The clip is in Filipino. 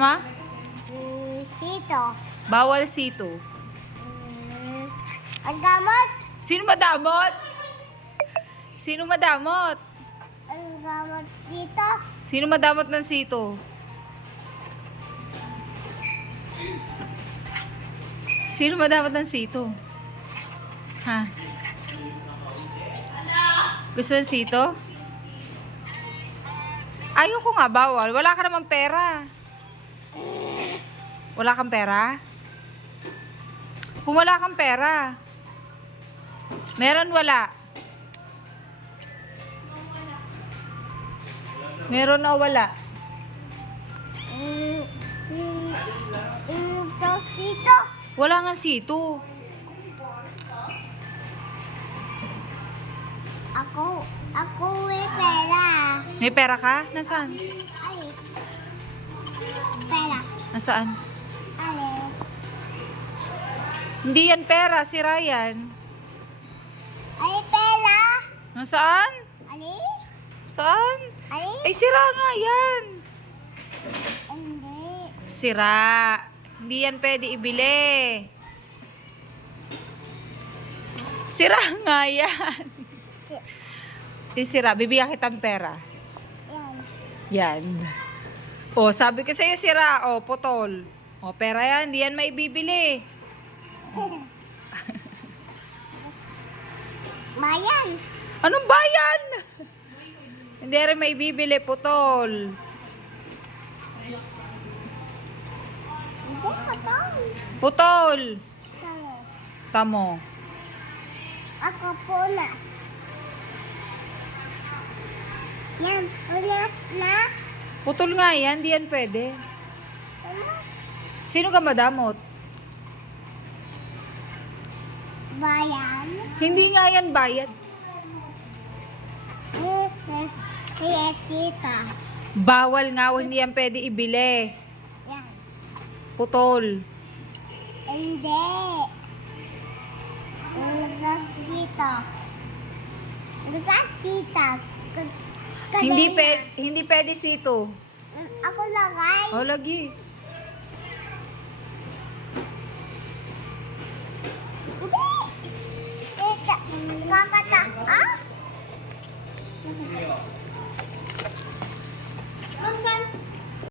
Ma? Mm, sito. Bawal sito. Mm, ang gamot. Sino madamot? Sino madamot? Ang gamot sito. Sino madamot ng sito? Sino madamot ng sito? Ha? Gusto ng sito? Ayoko nga, bawal. Wala ka namang pera. Wala kang pera? Kung wala kang pera. Meron, wala. Meron o wala? Mm, mm, mm, so sito. Wala nga sito. Ako, ako may pera. May pera ka? Nasaan? Nasaan? Ale. Hindi yan pera, si Ryan. Ay, pera. Nasaan? Ali? Saan? Ali? Ay, sira nga yan. Hindi. Sira. Hindi yan pwede ibili. Sira nga yan. Si- Di sira. Bibigyan kitang pera. Yan. Yan. O, sabi ko sa'yo, sira. O, putol. O, pera yan. Hindi yan maibibili. Mayan. Anong bayan? Hindi rin maibibili, putol. Putol. Tamo. Ako punas. Yan, punas na. Putol nga yan. Hindi yan pwede. Sino ka madamot? Bayan. Hindi nga yan bayad. Kaya tita. Bawal nga, o hindi yan pwede ibili. Yan. Putol. Hindi. Sa sita. Sa hindi pe hindi pwede sito. Mm, ako lagay. Oh, lagi. Mamataas? Oh. Mamsan?